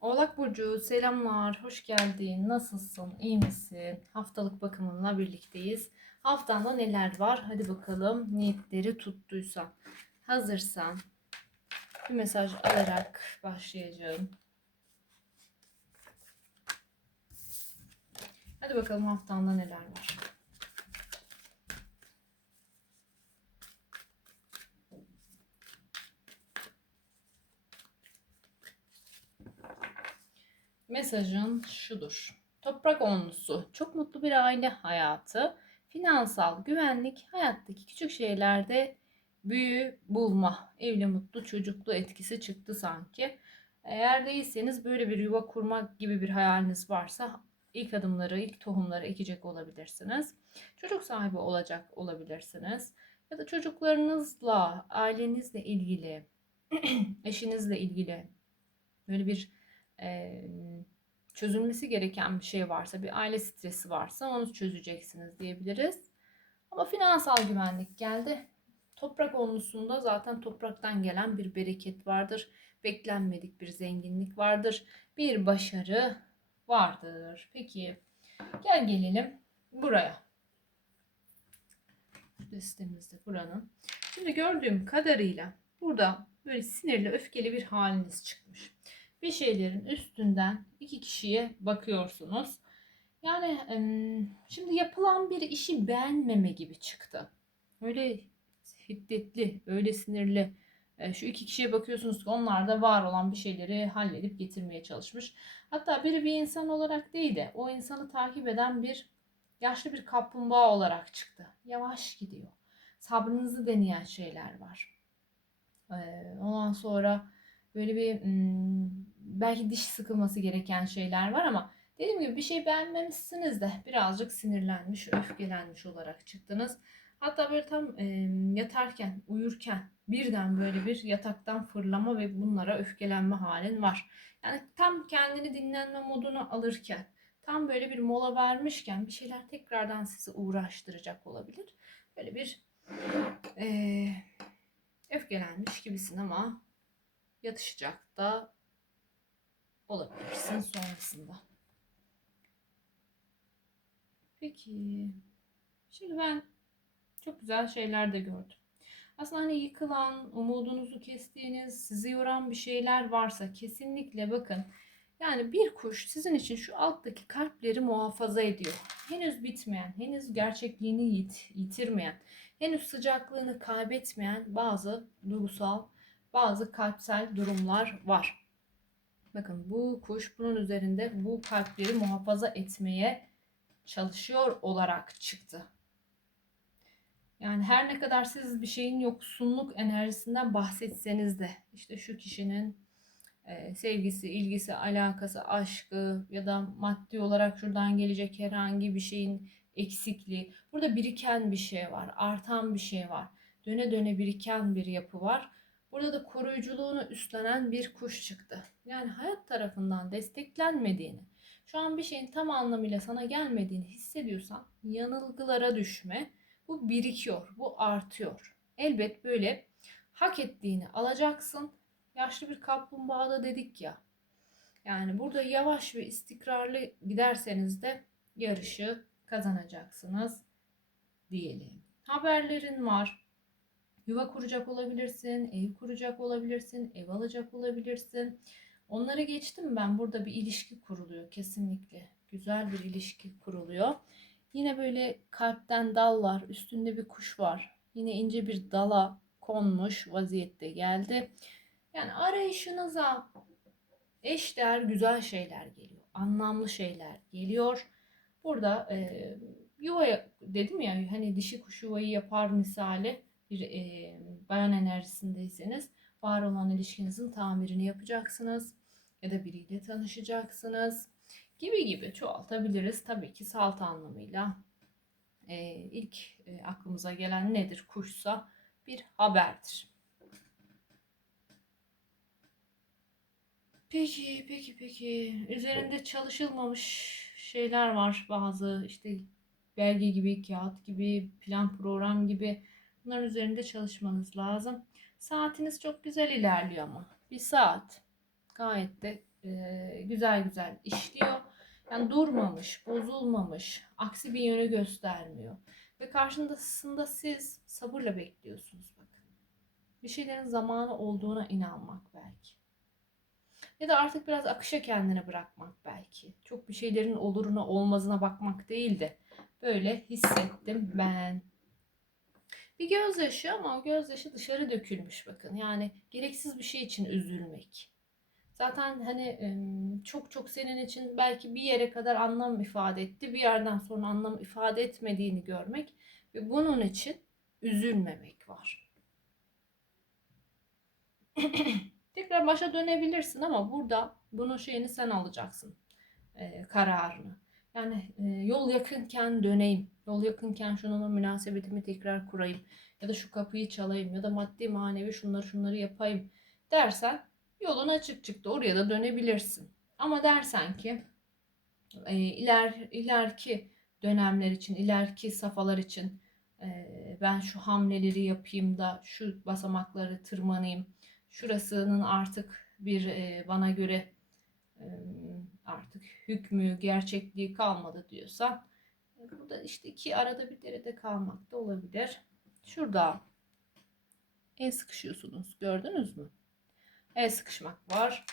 Oğlak Burcu selamlar, hoş geldin. Nasılsın, iyi misin? Haftalık bakımınla birlikteyiz. Haftanda neler var? Hadi bakalım niyetleri tuttuysan. Hazırsan bir mesaj alarak başlayacağım. Hadi bakalım haftanda neler var? Mesajın şudur. Toprak onlusu, çok mutlu bir aile hayatı, finansal güvenlik, hayattaki küçük şeylerde büyü bulma, evli mutlu çocuklu etkisi çıktı sanki. Eğer değilseniz böyle bir yuva kurmak gibi bir hayaliniz varsa ilk adımları, ilk tohumları ekecek olabilirsiniz. Çocuk sahibi olacak olabilirsiniz. Ya da çocuklarınızla, ailenizle ilgili, eşinizle ilgili böyle bir e, çözülmesi gereken bir şey varsa, bir aile stresi varsa onu çözeceksiniz diyebiliriz. Ama finansal güvenlik geldi. Toprak onlusunda zaten topraktan gelen bir bereket vardır. Beklenmedik bir zenginlik vardır. Bir başarı vardır. Peki gel gelelim buraya. Listemizde buranın. Şimdi gördüğüm kadarıyla burada böyle sinirli, öfkeli bir haliniz çıkmış bir şeylerin üstünden iki kişiye bakıyorsunuz. Yani şimdi yapılan bir işi beğenmeme gibi çıktı. Öyle hiddetli, öyle sinirli. E, şu iki kişiye bakıyorsunuz ki onlar da var olan bir şeyleri halledip getirmeye çalışmış. Hatta biri bir insan olarak değil de o insanı takip eden bir yaşlı bir kaplumbağa olarak çıktı. Yavaş gidiyor. Sabrınızı deneyen şeyler var. E, ondan sonra böyle bir belki diş sıkılması gereken şeyler var ama dediğim gibi bir şey beğenmemişsiniz de birazcık sinirlenmiş, öfkelenmiş olarak çıktınız. Hatta böyle tam e, yatarken, uyurken birden böyle bir yataktan fırlama ve bunlara öfkelenme halin var. Yani tam kendini dinlenme modunu alırken, tam böyle bir mola vermişken bir şeyler tekrardan sizi uğraştıracak olabilir. Böyle bir e, öfkelenmiş gibisin ama yatışacak da olabilirsin sonrasında. Peki. Şimdi ben çok güzel şeyler de gördüm. Aslında hani yıkılan, umudunuzu kestiğiniz, sizi yoran bir şeyler varsa kesinlikle bakın. Yani bir kuş sizin için şu alttaki kalpleri muhafaza ediyor. Henüz bitmeyen, henüz gerçekliğini yit, yitirmeyen, henüz sıcaklığını kaybetmeyen bazı duygusal, bazı kalpsel durumlar var. Bakın bu kuş bunun üzerinde bu kalpleri muhafaza etmeye çalışıyor olarak çıktı. Yani her ne kadar siz bir şeyin yoksunluk enerjisinden bahsetseniz de işte şu kişinin e, sevgisi, ilgisi, alakası, aşkı ya da maddi olarak şuradan gelecek herhangi bir şeyin eksikliği. Burada biriken bir şey var, artan bir şey var. Döne döne biriken bir yapı var. Burada da koruyuculuğunu üstlenen bir kuş çıktı. Yani hayat tarafından desteklenmediğini, şu an bir şeyin tam anlamıyla sana gelmediğini hissediyorsan yanılgılara düşme. Bu birikiyor, bu artıyor. Elbet böyle hak ettiğini alacaksın. Yaşlı bir kaplumbağada dedik ya. Yani burada yavaş ve istikrarlı giderseniz de yarışı kazanacaksınız diyelim. Haberlerin var. Yuva kuracak olabilirsin, ev kuracak olabilirsin, ev alacak olabilirsin. Onları geçtim ben. Burada bir ilişki kuruluyor kesinlikle. Güzel bir ilişki kuruluyor. Yine böyle kalpten dal var. Üstünde bir kuş var. Yine ince bir dala konmuş vaziyette geldi. Yani arayışınıza eşdeğer güzel şeyler geliyor. Anlamlı şeyler geliyor. Burada e, yuva dedim ya hani dişi kuş yuvayı yapar misali bir e, bayan enerjisindeyseniz var olan ilişkinizin tamirini yapacaksınız ya da biriyle tanışacaksınız gibi gibi çoğaltabiliriz. Tabii ki salt anlamıyla e, ilk e, aklımıza gelen nedir? Kuşsa bir haberdir. Peki, peki, peki. Üzerinde çalışılmamış şeyler var. Bazı işte belge gibi, kağıt gibi, plan program gibi Bunların üzerinde çalışmanız lazım. Saatiniz çok güzel ilerliyor ama. Bir saat gayet de e, güzel güzel işliyor. Yani durmamış, bozulmamış, aksi bir yönü göstermiyor. Ve karşısında siz sabırla bekliyorsunuz bakın. Bir şeylerin zamanı olduğuna inanmak belki. Ya da artık biraz akışa kendini bırakmak belki. Çok bir şeylerin oluruna olmazına bakmak değil de böyle hissettim ben. Bir gözyaşı ama o gözyaşı dışarı dökülmüş bakın. Yani gereksiz bir şey için üzülmek. Zaten hani çok çok senin için belki bir yere kadar anlam ifade etti. Bir yerden sonra anlam ifade etmediğini görmek ve bunun için üzülmemek var. Tekrar başa dönebilirsin ama burada bunun şeyini sen alacaksın. E, kararını. Yani e, yol yakınken döneyim. Yol yakınken şununla münasebetimi tekrar kurayım. Ya da şu kapıyı çalayım. Ya da maddi manevi şunları şunları yapayım dersen yolun açık çıktı. Oraya da dönebilirsin. Ama dersen ki e, iler ileriki dönemler için, ileriki safhalar için e, ben şu hamleleri yapayım da şu basamakları tırmanayım. Şurasının artık bir e, bana göre artık hükmü, gerçekliği kalmadı diyorsa burada işte iki arada bir derede kalmak da olabilir. Şurada el sıkışıyorsunuz. Gördünüz mü? El sıkışmak var.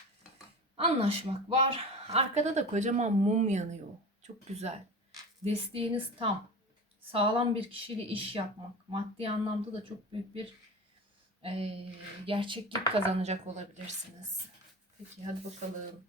Anlaşmak var. Arkada da kocaman mum yanıyor. Çok güzel. Desteğiniz tam. Sağlam bir kişiyle iş yapmak. Maddi anlamda da çok büyük bir e, gerçeklik kazanacak olabilirsiniz. Peki hadi bakalım.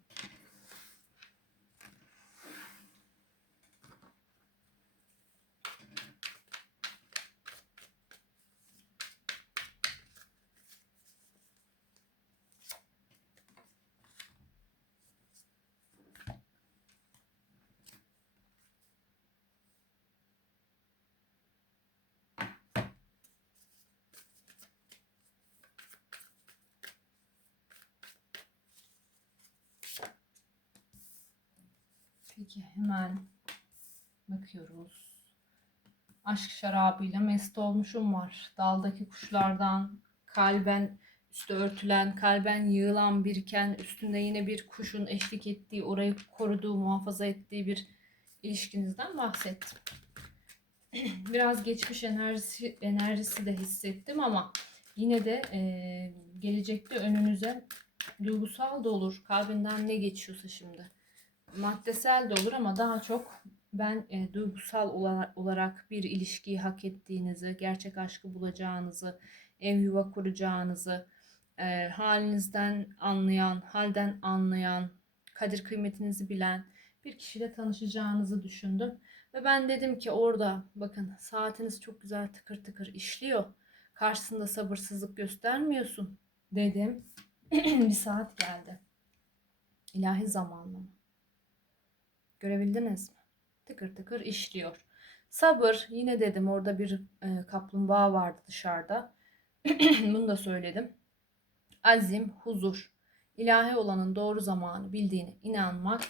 Peki hemen bakıyoruz. Aşk şarabıyla mest olmuşum var. Daldaki kuşlardan kalben üstü örtülen, kalben yığılan biriken, üstünde yine bir kuşun eşlik ettiği, orayı koruduğu, muhafaza ettiği bir ilişkinizden bahsettim. Biraz geçmiş enerjisi, enerjisi de hissettim ama yine de e, gelecekte önünüze duygusal da olur. Kalbinden ne geçiyorsa şimdi maddesel de olur ama daha çok ben e, duygusal olarak bir ilişkiyi hak ettiğinizi, gerçek aşkı bulacağınızı, ev yuva kuracağınızı, e, halinizden anlayan, halden anlayan, kadir kıymetinizi bilen bir kişiyle tanışacağınızı düşündüm. Ve ben dedim ki orada bakın saatiniz çok güzel tıkır tıkır işliyor. Karşısında sabırsızlık göstermiyorsun dedim. bir saat geldi. İlahi zamanlama. Görebildiniz mi? Tıkır tıkır işliyor. Sabır yine dedim orada bir e, kaplumbağa vardı dışarıda. Bunu da söyledim. Azim, huzur, ilahi olanın doğru zamanı bildiğine inanmak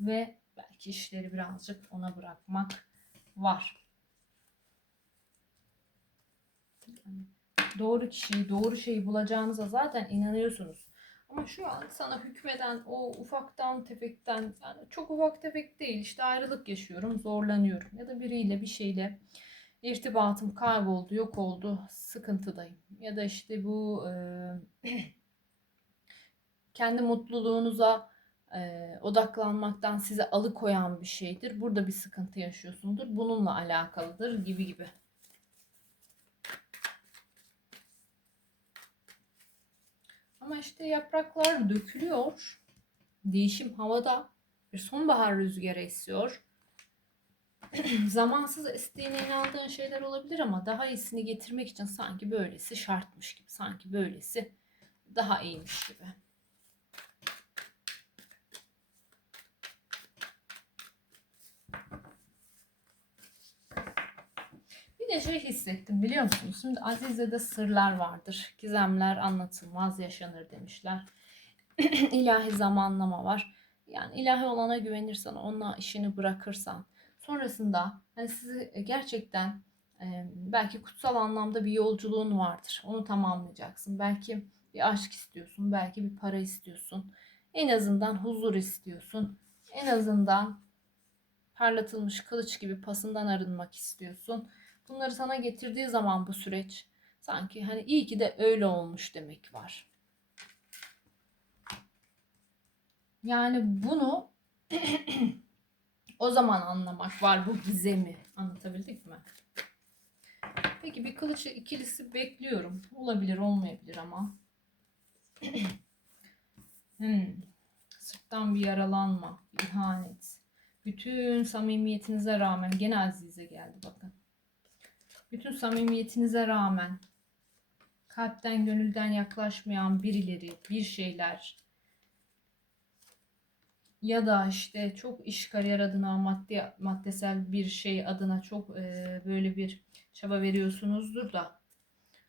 ve belki işleri birazcık ona bırakmak var. Doğru kişiyi, doğru şeyi bulacağınıza zaten inanıyorsunuz. Ama şu an sana hükmeden o ufaktan tefekten yani çok ufak tefek değil işte ayrılık yaşıyorum zorlanıyorum ya da biriyle bir şeyle irtibatım kayboldu yok oldu sıkıntıdayım ya da işte bu e, kendi mutluluğunuza e, odaklanmaktan size alıkoyan bir şeydir. Burada bir sıkıntı yaşıyorsundur. Bununla alakalıdır gibi gibi. Ama işte yapraklar dökülüyor. Değişim havada. Bir sonbahar rüzgarı esiyor. Zamansız estiğine inandığın şeyler olabilir ama daha iyisini getirmek için sanki böylesi şartmış gibi. Sanki böylesi daha iyiymiş gibi. Bir de şey hissettim biliyor musunuz? Şimdi Azize'de sırlar vardır. Gizemler anlatılmaz yaşanır demişler. ilahi zamanlama var. Yani ilahi olana güvenirsen, onunla işini bırakırsan. Sonrasında hani sizi gerçekten e, belki kutsal anlamda bir yolculuğun vardır. Onu tamamlayacaksın. Belki bir aşk istiyorsun, belki bir para istiyorsun. En azından huzur istiyorsun. En azından parlatılmış kılıç gibi pasından arınmak istiyorsun. Bunları sana getirdiği zaman bu süreç sanki hani iyi ki de öyle olmuş demek var. Yani bunu o zaman anlamak var bu gizemi. Anlatabildik mi? Peki bir kılıç ikilisi bekliyorum. Olabilir olmayabilir ama. hmm. Sırttan bir yaralanma, bir ihanet. Bütün samimiyetinize rağmen gene Azize geldi bakın. Bütün samimiyetinize rağmen kalpten gönülden yaklaşmayan birileri, bir şeyler ya da işte çok iş kariyer adına maddi maddesel bir şey adına çok e, böyle bir çaba veriyorsunuzdur da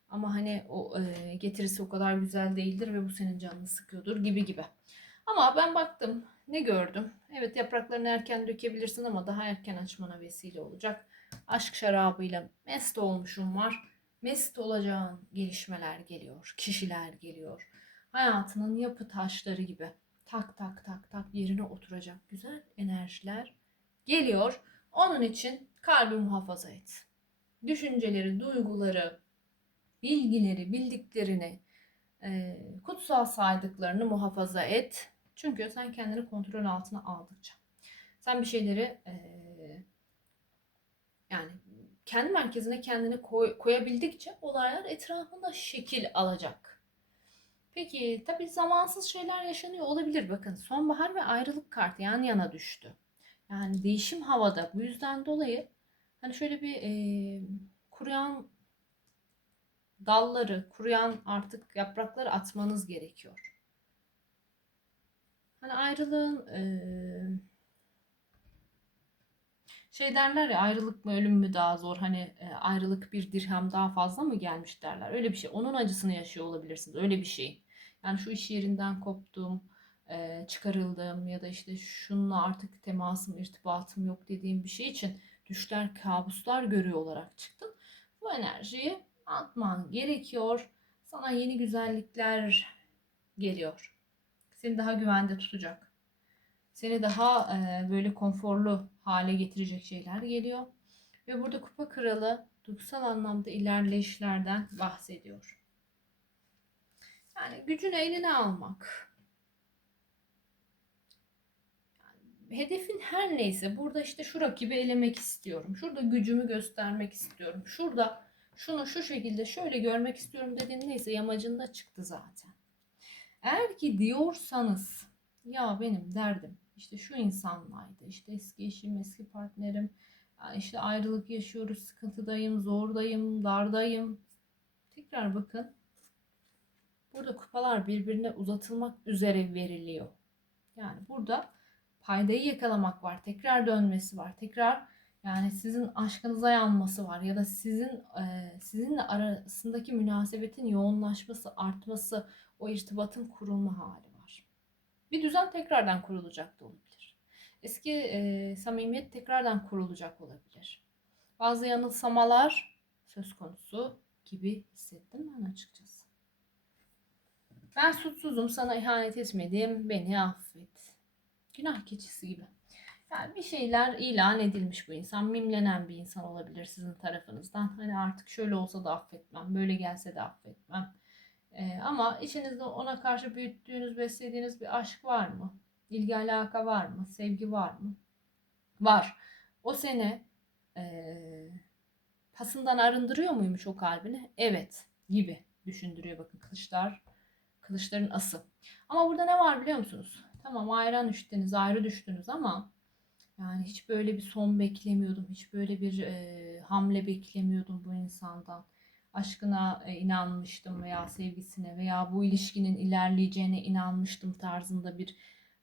ama hani o e, getirisi o kadar güzel değildir ve bu senin canını sıkıyordur gibi gibi. Ama ben baktım ne gördüm? Evet yapraklarını erken dökebilirsin ama daha erken açmana vesile olacak. Aşk şarabıyla mest olmuşum var. Mest olacağın gelişmeler geliyor, kişiler geliyor. Hayatının yapı taşları gibi tak tak tak tak yerine oturacak güzel enerjiler geliyor. Onun için kalbi muhafaza et. Düşünceleri, duyguları, bilgileri, bildiklerini, e, kutsal saydıklarını muhafaza et. Çünkü sen kendini kontrol altına aldıkça. Sen bir şeyleri e, yani kendi merkezine kendini koy, koyabildikçe olaylar etrafında şekil alacak. Peki tabi zamansız şeyler yaşanıyor olabilir. Bakın sonbahar ve ayrılık kartı yan yana düştü. Yani değişim havada. Bu yüzden dolayı hani şöyle bir e, kuruyan dalları, kuruyan artık yaprakları atmanız gerekiyor. Hani ayrılığın şey derler ya ayrılık mı ölüm mü daha zor hani e, ayrılık bir dirhem daha fazla mı gelmiş derler. Öyle bir şey. Onun acısını yaşıyor olabilirsiniz. Öyle bir şey. Yani şu iş yerinden koptum, e, çıkarıldım ya da işte şununla artık temasım, irtibatım yok dediğim bir şey için düşler, kabuslar görüyor olarak çıktın. Bu enerjiyi atman gerekiyor. Sana yeni güzellikler geliyor. Seni daha güvende tutacak. Seni daha e, böyle konforlu hale getirecek şeyler geliyor. Ve burada kupa kralı duygusal anlamda ilerleyişlerden bahsediyor. Yani gücünü eline almak. Yani hedefin her neyse burada işte şu rakibi elemek istiyorum. Şurada gücümü göstermek istiyorum. Şurada şunu şu şekilde şöyle görmek istiyorum dediğin neyse yamacında çıktı zaten. Eğer ki diyorsanız ya benim derdim işte şu insanlaydı işte eski eşim eski partnerim işte ayrılık yaşıyoruz sıkıntıdayım zordayım dardayım. Tekrar bakın. Burada kupalar birbirine uzatılmak üzere veriliyor. Yani burada paydayı yakalamak var tekrar dönmesi var tekrar yani sizin aşkınıza yanması var ya da sizin e, sizinle arasındaki münasebetin yoğunlaşması, artması, o irtibatın kurulma hali var. Bir düzen tekrardan kurulacak da olabilir. Eski e, samimiyet tekrardan kurulacak olabilir. Bazı yanılsamalar söz konusu gibi hissettim ben açıkçası. Ben suçsuzum, sana ihanet etmedim, beni affet. Günah keçisi gibi. Yani bir şeyler ilan edilmiş bu insan. Mimlenen bir insan olabilir sizin tarafınızdan. Hani artık şöyle olsa da affetmem, böyle gelse de affetmem. Ee, ama içinizde ona karşı büyüttüğünüz, beslediğiniz bir aşk var mı? İlgi alaka var mı? Sevgi var mı? Var. O seni e, pasından arındırıyor muymuş o kalbini? Evet gibi düşündürüyor bakın kılıçlar. Kılıçların ası. Ama burada ne var biliyor musunuz? Tamam ayran düştünüz, ayrı düştünüz ama yani hiç böyle bir son beklemiyordum. Hiç böyle bir e, hamle beklemiyordum bu insandan. Aşkına e, inanmıştım veya sevgisine veya bu ilişkinin ilerleyeceğine inanmıştım tarzında bir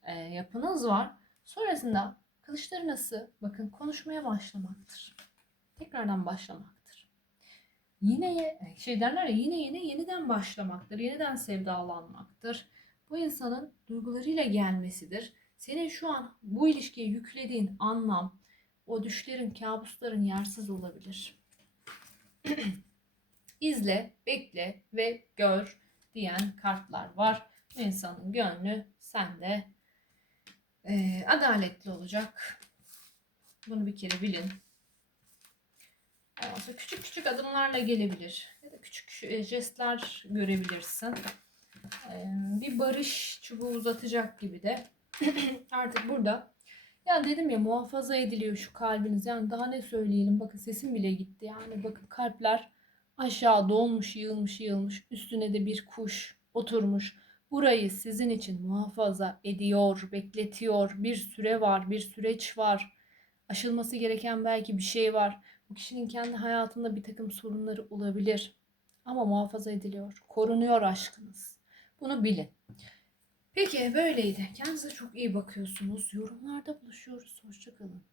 e, yapınız var. Sonrasında kılıçları nasıl? Bakın konuşmaya başlamaktır. Tekrardan başlamaktır. Yine e, şey derler ya yine yine yeniden başlamaktır. Yeniden sevdalanmaktır. Bu insanın duygularıyla gelmesidir senin şu an bu ilişkiye yüklediğin anlam, o düşlerin, kabusların yersiz olabilir. İzle, bekle ve gör diyen kartlar var. insanın gönlü sende eee, adaletli olacak. Bunu bir kere bilin. Sonra küçük küçük adımlarla gelebilir. Ya da küçük e, jestler görebilirsin. Eee, bir barış çubuğu uzatacak gibi de artık burada ya dedim ya muhafaza ediliyor şu kalbiniz. Yani daha ne söyleyelim. Bakın sesim bile gitti. Yani bakın kalpler aşağı dolmuş, yığılmış, yığılmış. Üstüne de bir kuş oturmuş. Burayı sizin için muhafaza ediyor, bekletiyor. Bir süre var, bir süreç var. Aşılması gereken belki bir şey var. Bu kişinin kendi hayatında bir takım sorunları olabilir. Ama muhafaza ediliyor, korunuyor aşkınız. Bunu bilin. Peki böyleydi. Kendinize çok iyi bakıyorsunuz. Yorumlarda buluşuyoruz. Hoşçakalın.